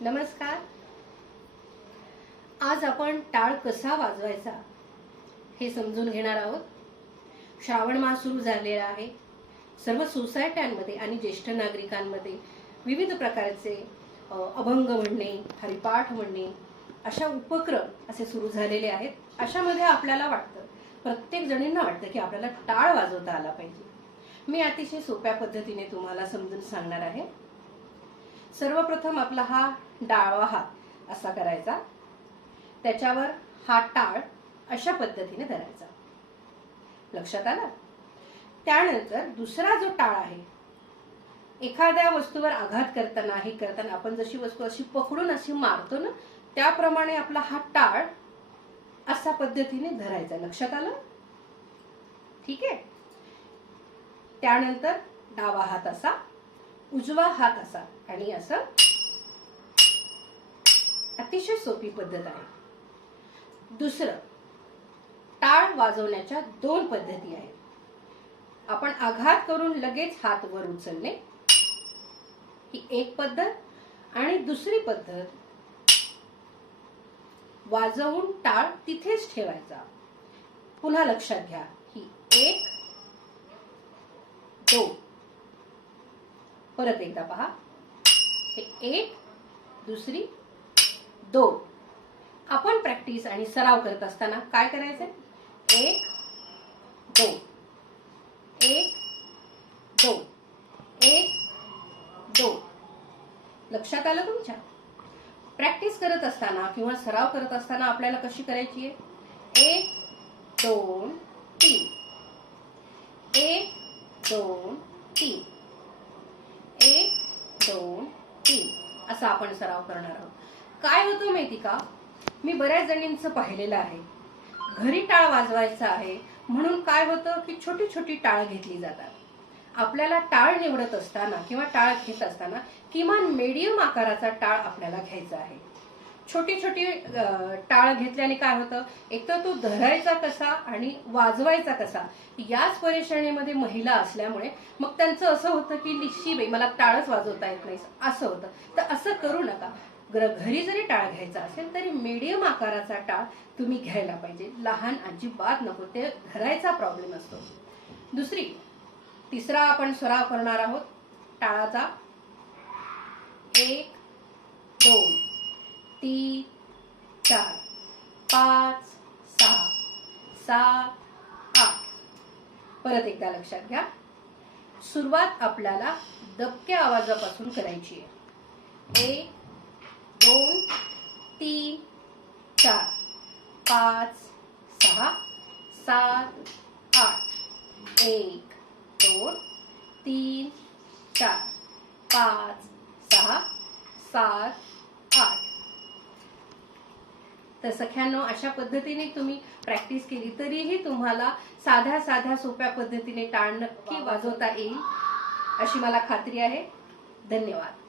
नमस्कार. आज आपण टाळ कसा वाजवायचा हे समजून घेणार आहोत. श्रावण मास सुरू झालेला आहे. सर्व सोसायट्यांमध्ये आणि ज्येष्ठ नागरिकांमध्ये विविध प्रकारचे अभंग म्हणणे, हरिपाठ म्हणणे अशा उपक्रम असे सुरू झालेले आहेत. अशामध्ये आपल्याला वाटतं, प्रत्येक जणींना वाटतं की आपल्याला टाळ वाजवता आला पाहिजे. मी अतिशय सोप्या पद्धतीने तुम्हाला समजून सांगणार आहे. सर्वप्रथम आपला हा डावा हात असा करायचा, त्याच्यावर हा टाळ अशा पद्धतीने धरायचा. लक्षात आलं? त्यानंतर दुसरा जो टाळ आहे, एखाद्या वस्तूवर आघात करताना हे करताना आपण जशी वस्तू अशी पकडून अशी मारतो ना, त्याप्रमाणे आपला हा टाळ अशा पद्धतीने धरायचा. लक्षात आलं? ठीक आहे. त्यानंतर डावा हात असा, उजवा हात असा आणि असं. अतिशय सोपी पद्धत आहे. दुसरं, टाळ वाजवण्याच्या दोन पद्धती आहेत. आपण आघात करून लगेच हात वर उचलणे, ही एक पद्धत. आणि दुसरी पद्धत, वाजवून टाळ तिथेच ठेवायचा. पुन्हा लक्षात घ्या, ही एक, दोन. परत एकदा पहा, हे एक, दुसरी, दोन. आपण प्रॅक्टिस आणि सराव करत असताना काय करायचं? एक, दोन, एक, दोन, एक, दोन. लक्षात आलं तुमच्या? प्रॅक्टिस करत असताना किंवा सराव करत असताना आपल्याला कशी करायची आहे? एक, दोन, तीन. एक, दोन, तीन. एक, दोन, तीन असा आपण सराव करणार आहोत. काय होतं माहिती का, मी बऱ्याच जणींचं पाहिलेलं आहे, घरी टाळ वाजवायचा आहे म्हणून काय होतं की छोटी छोटी टाळ घेतली जातात. आपल्याला टाळ निवडत असताना किंवा टाळ घेत असताना किमान मीडियम आकाराचा टाळ आपल्याला घ्यायचा आहे. छोटी छोटी टाळ घेतल्याने काय होतं, एक तर तो धरायचा कसा आणि वाजवायचा कसा याच परेशानीमध्ये महिला असल्यामुळे मग त्यांचं असं होतं की निश्चित बाई मला टाळच वाजवता येत नाही असं होतं. तर असं करू नका. घरी जरी टाळ घ्यायचा असेल तरी मीडियम आकाराचा टाळ तुम्ही घ्यायला पाहिजे. लहान अजिबात नको, ते धरायचा प्रॉब्लेम असतो. तिसरा आपण सराव करणार आहोत टाळाचा. एक, दोन, तीन, चार, पाच, सहा, सात, आठ. परत एकदा लक्षात घ्या, सुरुवात आपल्याला दबक्या आवाजापासून करायची आहे. एक, दोन, तीन, चार, पाच, सहा, सात, आठ. एक, दोन, तीन, चार, पाच, सहा, सात, आठ. तर सख्यांनो, अशा पद्धतीने तुम्ही प्रॅक्टिस केली तरीही तुम्हाला साध्या साध्या सोप्या पद्धतीने टाळ नक्की वाजवता येईल अशी मला खात्री आहे. धन्यवाद.